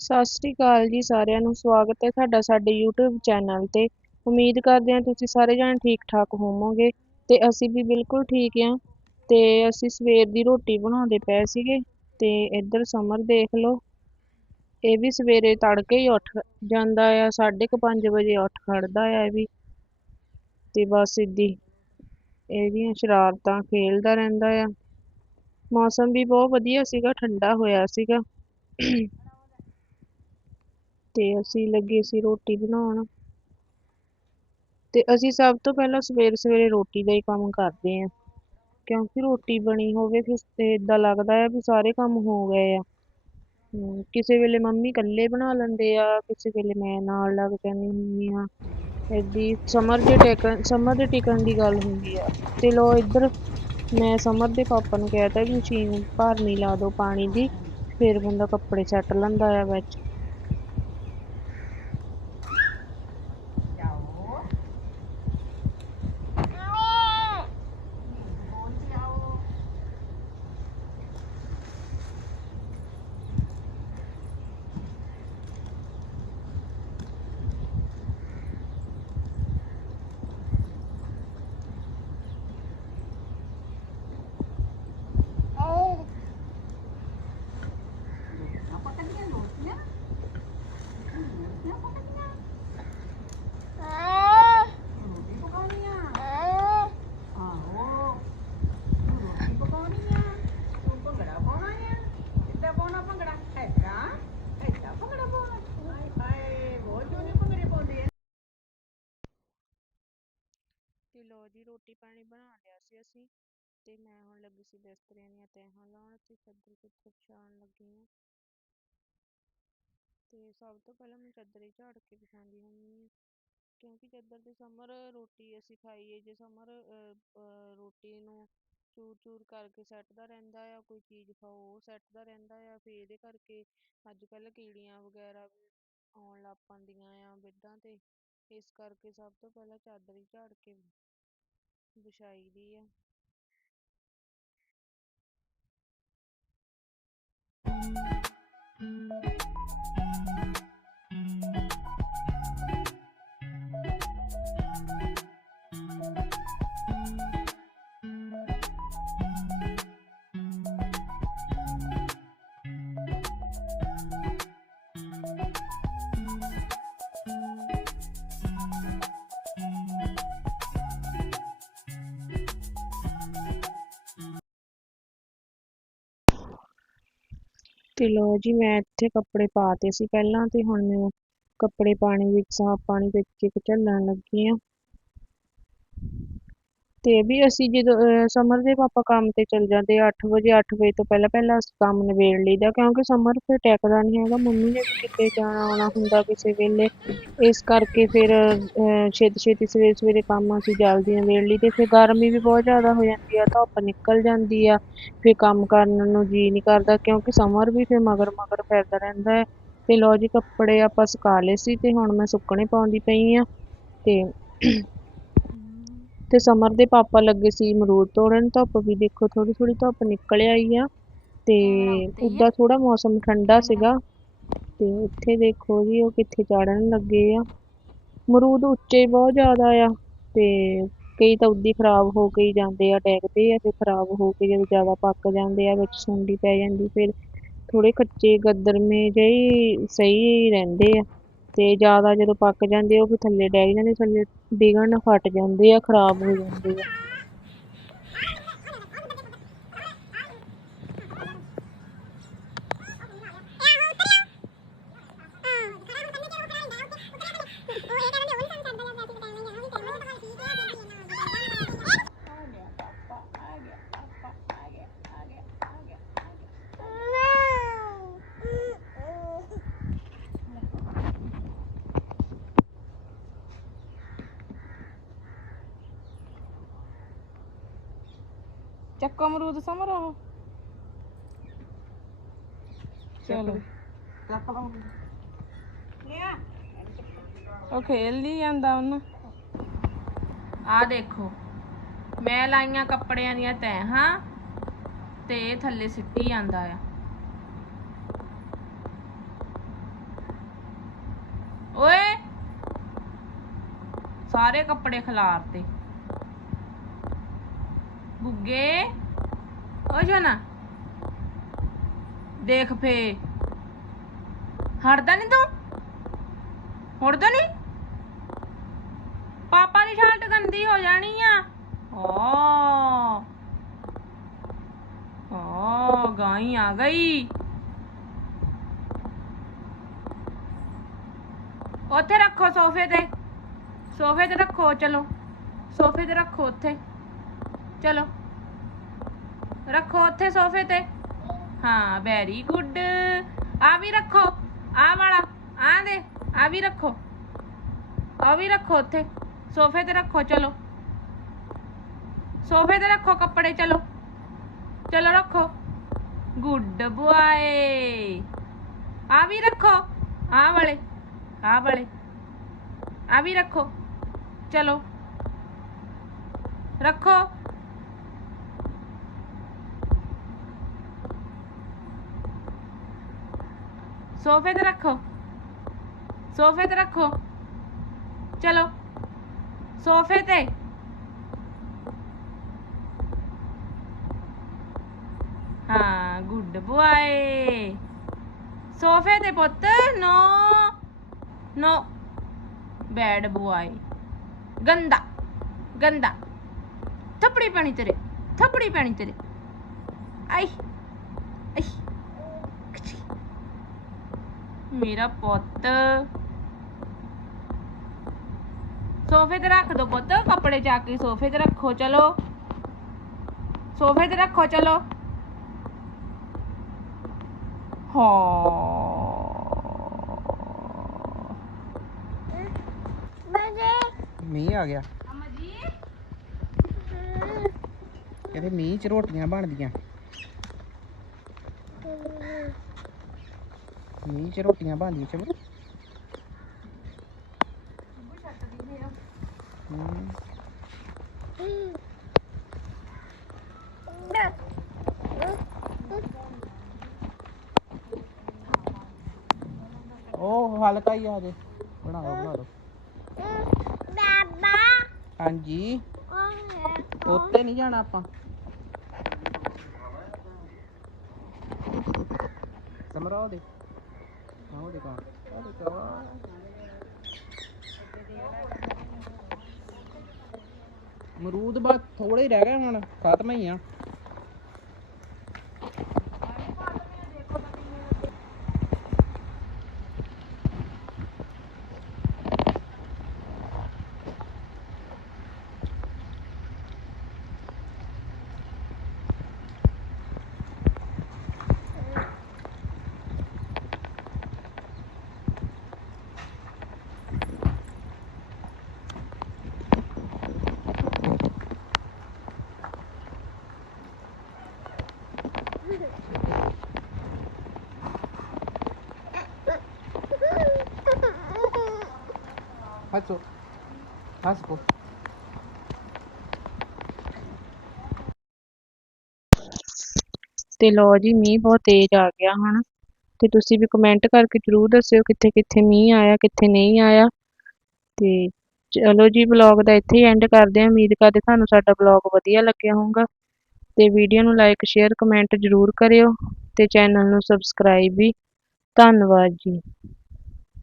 ਸਤਿ ਸ੍ਰੀ ਅਕਾਲ ਜੀ ਸਾਰਿਆਂ ਨੂੰ, ਸਵਾਗਤ ਹੈ ਤੁਹਾਡਾ ਸਾਡੇ YouTube ਚੈਨਲ ਤੇ। ਉਮੀਦ ਕਰਦੇ ਹਾਂ ਤੁਸੀਂ ਸਾਰੇ ਜਣੇ ਠੀਕ ਠਾਕ ਹੋਵੋਗੇ ਤੇ ਅਸੀਂ ਵੀ ਬਿਲਕੁਲ ਠੀਕ ਹਾਂ। ਤੇ ਅਸੀਂ ਸਵੇਰ ਦੀ ਰੋਟੀ ਬਣਾਉਂਦੇ ਪਏ ਸੀਗੇ ਤੇ ਇੱਧਰ ਸਮਰ ਦੇਖ ਲਓ। ਇਹ ਵੀ ਸਵੇਰੇ ਤੜਕੇ ਹੀ ਉੱਠ ਜਾਂਦਾ ਆ 5:30 ਵਜੇ ਉੱਠ ਖੜਦਾ ਆ ਇਹ ਵੀ। ਤੇ ਬਸ ਇੱਦੀ ਇਹਦੀਆਂ ਸ਼ਰਾਰਤਾਂ ਖੇਲਦਾ ਰਹਿੰਦਾ ਆ। ਮੌਸਮ ਵੀ ਬਹੁਤ ਵਧੀਆ ਸੀਗਾ, ਠੰਡਾ ਹੋਇਆ ਸੀਗਾ। ਤੇ ਅਸੀਂ ਲੱਗੇ ਸੀ ਰੋਟੀ ਬਣਾਉਣ। ਤੇ ਅਸੀਂ ਸਭ ਤੋਂ ਪਹਿਲਾਂ ਸਵੇਰੇ ਸਵੇਰੇ ਰੋਟੀ ਦਾ ਹੀ ਕੰਮ ਕਰਦੇ ਆਂ ਕਿਉਂਕਿ ਰੋਟੀ ਬਣੀ ਹੋਵੇ ਫਿਰ ਤੇ ਇਦਾਂ ਲੱਗਦਾ ਆ ਵੀ ਸਾਰੇ ਕੰਮ ਹੋ ਗਏ ਆ। ਕਿਸੇ ਵੇਲੇ ਮੰਮੀ ਇਕੱਲੇ ਬਣਾ ਲੈਂਦੇ ਆ, ਕਿਸੇ ਵੇਲੇ ਮੈਂ ਨਾਲ ਲੱਗ ਜਾਂਦੀ ਹੁੰਦੀ ਆ ਏਦੀ ਸਮਰ ਦੇ ਟਿਕਣ, ਸਮਰ ਦੇ ਟਿਕਣ ਦੀ ਗੱਲ ਹੁੰਦੀ ਆ। ਤੇ ਲੋ ਇੱਧਰ ਮੈਂ ਸਮਰ ਦੇ ਪਾਪਾ ਨੂੰ ਕਹਿਤਾ ਵੀ ਮਸ਼ੀਨ ਭਰਨੀ ਲਾ ਦਿਓ ਪਾਣੀ ਦੀ, ਫਿਰ ਬੰਦਾ ਕੱਪੜੇ ਸੱਟ ਲੈਂਦਾ ਆ ਵਿੱਚ। ਤੇ ਲੋ ਜੀ, ਰੋਟੀ ਪਾਣੀ ਬਣਾ ਲਿਆ ਸੀ ਅਸੀਂ ਤੇ ਮੈਂ ਹੁਣ ਲੱਗੀ ਸੀ ਬਿਸਤਰਿਆਂ ਦੀਆਂ ਤਹਿਾਂ ਲਾਉਣ ਤੇ ਚੱਦਰ ਚੁੱਦਰ ਵਿਛਾਉਣ ਲੱਗੀ ਆ ਤੇ ਸਭ ਤੋਂ ਪਹਿਲਾਂ ਮੈਂ ਚੱਦਰ ਹੀ ਝਾੜ ਕੇ ਵਿਛਾਉਂਦੀ ਹੁੰਦੀ ਆ ਕਿਉਂਕਿ ਚੱਦਰ ਤੇ ਸਮਰ ਰੋਟੀ ਅਸੀਂ ਖਾਈਏ, ਜੇ ਸਮਰ ਰੋਟੀ ਨੂੰ ਚੂਰ ਚੂਰ ਕਰਕੇ ਸੱਟਦਾ ਰਹਿੰਦਾ ਆ, ਕੋਈ ਚੀਜ਼ ਖਾਓ ਉਹ ਸੱਟਦਾ ਰਹਿੰਦਾ ਆ, ਫਿਰ ਇਹਦੇ ਕਰਕੇ ਅੱਜ ਕੱਲ ਕੀੜੀਆਂ ਵਗੈਰਾ ਆਉਣ ਲੱਗ ਪੈਂਦੀਆਂ ਆ ਬੈੱਡਾਂ ਤੇ, ਇਸ ਕਰਕੇ ਸਭ ਤੋਂ ਪਹਿਲਾਂ ਚਾਦਰ ਹੀ ਝਾੜ ਕੇ ਵਿਛਾਈ ਦੀ ਆ। ਤੇ ਲੋ ਜੀ, ਮੈਂ ਇੱਥੇ ਕੱਪੜੇ ਪਾਤੇ ਸੀ ਪਹਿਲਾਂ ਤੇ ਹੁਣ ਮੈਂ ਕੱਪੜੇ ਪਾਣੀ ਵਿੱਚ, ਸਾਫ਼ ਪਾਣੀ ਵਿੱਚ ਇੱਕ ਝੱਲਣ ਲੱਗੀ ਆ ਤੇ ਵੀ ਅਸੀਂ ਜਦੋਂ ਸਮਰ ਦੇ ਪਾਪਾ ਕੰਮ ਤੇ ਚਲ ਜਾਂਦੇ 8 ਵਜੇ 8 ਵਜੇ ਤੋਂ ਪਹਿਲਾਂ ਪਹਿਲਾਂ ਅਸੀਂ ਕੰਮ ਨਿਬੇੜ ਲਈਦਾ, ਕਿਉਂਕਿ ਸਮਰ ਫਿਰ ਟਿਕਦਾ ਨਹੀਂ ਹੈਗਾ, ਮੰਮੀ ਨੇ ਵੀ ਕਿਤੇ ਜਾਣਾ ਆਉਣਾ ਹੁੰਦਾ ਕਿਸੇ ਵੇਲੇ। ਇਸ ਕਰਕੇ ਫਿਰ ਛੇਤੀ ਛੇਤੀ ਸਵੇਰੇ ਸਵੇਰੇ ਕੰਮ ਅਸੀਂ ਜਲਦੀ ਨਿਬੇੜ ਲਈ ਤੇ ਫਿਰ ਗਰਮੀ ਵੀ ਬਹੁਤ ਜ਼ਿਆਦਾ ਹੋ ਜਾਂਦੀ ਆ, ਧੁੱਪ ਨਿਕਲ ਜਾਂਦੀ ਆ, ਫਿਰ ਕੰਮ ਕਰਨ ਨੂੰ ਜੀ ਨਹੀਂ ਕਰਦਾ, ਕਿਉਂਕਿ ਸਮਰ ਵੀ ਫਿਰ ਮਗਰ ਮਗਰ ਫਿਰਦਾ ਰਹਿੰਦਾ ਹੈ। ਤੇ ਲੋ ਜੀ, ਕੱਪੜੇ ਆਪਾਂ ਸੁਕਾ ਲਏ ਸੀ ਤੇ ਹੁਣ ਮੈਂ ਸੁੱਕਣੇ ਪਾਉਂਦੀ ਪਈ ਆ ਤੇ ਤੇ ਸਮਰ ਦੇ ਪਾਪਾ ਲੱਗੇ ਸੀ ਅਮਰੂਦ ਤੋੜਨ ਧੁੱਪ ਵੀ ਦੇਖੋ ਥੋੜੀ ਥੋੜੀ ਧੁੱਪ ਨਿਕਲ ਆਈ ਆ ਤੇ ਉੱਦਾਂ ਥੋੜਾ ਮੌਸਮ ਠੰਡਾ ਸੀਗਾ ਤੇ ਇੱਥੇ ਦੇਖੋ ਜੀ ਉਹ ਕਿੱਥੇ ਚੜਨ ਲੱਗੇ ਆ। ਅਮਰੂਦ ਉੱਚੇ ਬਹੁਤ ਜ਼ਿਆਦਾ ਆ ਤੇ ਕਈ ਤਾਂ ਉੱਦੀ ਖਰਾਬ ਹੋ ਕੇ ਹੀ ਜਾਂਦੇ ਆ ਡੈਗਦੇ ਆ ਤੇ ਖਰਾਬ ਹੋ ਕੇ ਜਦੋਂ ਜ਼ਿਆਦਾ ਪੱਕ ਜਾਂਦੇ ਆ ਵਿੱਚ ਸੁੰਡੀ ਪੈ ਜਾਂਦੀ ਫਿਰ ਥੋੜੇ ਕੱਚੇ ਗੱਦਰਮੇ ਜਿਹੇ ਸਹੀ ਰਹਿੰਦੇ ਆ ਤੇ ਜ਼ਿਆਦਾ ਜਦੋਂ ਪੱਕ ਜਾਂਦੇ ਉਹ ਫਿਰ ਥੱਲੇ ਡੈਗ ਜਾਂਦੇ ਥੱਲੇ ਡਿੱਗਣ ਨਾਲ ਫਟ ਜਾਂਦੇ ਆ ਖਰਾਬ ਹੋ ਜਾਂਦੇ ਆ। ਚੱਕੋ ਅਮਰੂਦ ਸਮਰ ਉਹ। ਚਲੋ। ਉਹ ਖੇਲ ਨਹੀਂ ਜਾਂਦਾ ਉਹਨਾਂ। ਆ ਦੇਖੋ, ਮੈਂ ਲਾਈਆਂ ਕੱਪੜਿਆਂ ਦੀਆਂ ਤੈਹਾਂ ਤੇ ਇਹ ਥੱਲੇ ਸਿੱਟੀ ਜਾਂਦਾ ਆ। ਓਏ! ਸਾਰੇ ਕੱਪੜੇ ਖਿਲਾਰਤੇ। ਗੁੱਗੇ। ਓ ਜਨਾ। ਦੇਖ ਫੇ। ਹਟਦਾ ਨਹੀਂ ਤੂੰ? ਹਟਦਾ ਨਹੀਂ ਪਾਪਾ ਦੀ ਸ਼ਰਟ ਗੰਦੀ ਹੋ ਜਾਣੀ ਆ। ਓ। ਓ, ਗਾਈ ਆ ਗਈ। ਉੱਥੇ ਰੱਖੋ ਸੋਫੇ ਤੇ। ਸੋਫੇ ਤੇ ਰੱਖੋ, ਚਲੋ। ਸੋਫੇ ਤੇ ਰੱਖੋ ਉੱਥੇ। ਚਲੋ। ਰੱਖੋ ਉੱਥੇ ਸੋਫੇ ਤੇ। ਹਾਂ ਵੈਰੀ ਗੁੱਡ ਆ ਵੀ ਰੱਖੋ। ਆ ਵਾਲਾ ਆ ਦੇ ਆ ਵੀ ਰੱਖੋ। ਆ ਵੀ ਰੱਖੋ ਉੱਥੇ। ਸੋਫੇ ਤੇ ਰੱਖੋ, ਚਲੋ। ਸੋਫੇ ਤੇ ਰੱਖੋ ਕੱਪੜੇ, ਚਲੋ। ਚਲੋ ਰੱਖੋ। ਗੁੱਡ ਬੁਆਏ ਆ ਵੀ ਰੱਖੋ। ਆ ਵਾਲੇ ਆ ਵਾਲੇ। ਆ ਵੀ ਰੱਖੋ। ਚਲੋ। ਰੱਖੋ। ਸੋਫੇ ਤੇ ਰੱਖੋ। ਸੋਫੇ ਤੇ ਰੱਖੋ। ਚਲੋ। ਸੋਫੇ ਤੇ। ਹਾਂ ਗੁੱਡ ਬੁਆਏ ਸੋਫੇ ਤੇ ਪੁੱਤ। ਨੋ। ਨੋ। ਬੈਡ ਬੁਆਏ ਗੰਦਾ। ਗੰਦਾ। ਥੱਪੜੀ ਪੈਣੀ ਤੇਰੇ। ਥੱਪੜੀ ਪੈਣੀ ਤੇਰੇ। ਆਈ। ਮੇਰਾ ਪੁੱਤ। ਸੋਫੇ ਤੇ ਰੱਖ ਦੋ ਪੁੱਤ ਕੱਪੜੇ ਚੱਕ ਕੇ ਸੋਫੇ ਤੇ ਰੱਖੋ ਚਲੋ। ਸੋਫੇ ਤੇ ਰੱਖੋ ਚਲੋ। ਹਾਂ। ਮੀਂਹ ਆ ਗਿਆ। ਅਮਾ ਜੀ ਕਹਿੰਦੇ ਮੀਂਹ ਚ ਰੋਟੀਆਂ ਬਣਦੀਆਂ। ਮੀਂਹ ਚ ਰੋਟੀਆਂ ਬਣਦੀਆਂ ਚਲੋ ਹਮ, ਉਹ ਹਲਕਾ ਹੀ ਆ ਜੇ ਬਣਾ ਲਓ ਬਣਾ ਲਓ। ਹਾਂਜੀ। ਉੱਤੇ ਨਹੀਂ ਜਾਣਾ ਆਪਾਂ। ਸਮਰਾ ਉਹਦੇ ਆਹ ਉਹਦੇ ਕਾ ਉਹਦੇ ਕਾ ਮਰੂਦ ਬਸ ਥੋੜੇ ਹੀ ਰਹਿ ਗਏ ਹੁਣ ਖਤਮ ਹੀ ਆ। ਹੱਸੋ ਹੱਸ ਪੋ ਤੇ ਲੋ ਜੀ, ਮੀਂਹ ਬਹੁਤ ਤੇਜ਼ ਆ ਗਿਆ ਹੁਣ ਤੇ ਤੁਸੀਂ ਵੀ ਕਮੈਂਟ ਕਰਕੇ ਜਰੂਰ ਦੱਸਿਓ ਕਿੱਥੇ ਕਿੱਥੇ ਮੀਂਹ ਆਇਆ, ਕਿੱਥੇ ਨਹੀਂ ਆਇਆ। ਤੇ ਚਲੋ ਜੀ ਵਲੌਗ ਦਾ ਇੱਥੇ ਹੀ ਐਂਡ ਕਰਦੇ ਹਾਂ। ਉਮੀਦ ਕਰਦੇ ਤੁਹਾਨੂੰ ਸਾਡਾ ਵਲੌਗ ਵਧੀਆ ਲੱਗਿਆ ਹੋਊਗਾ। ਤੇ ਵੀਡੀਓ ਨੂੰ ਲਾਈਕ ਸ਼ੇਅਰ ਕਮੈਂਟ ਜਰੂਰ ਕਰਿਓ। ਤੇ ਚੈਨਲ ਨੂੰ ਸਬਸਕ੍ਰਾਈਬ ਵੀ। ਧੰਨਵਾਦ ਜੀ।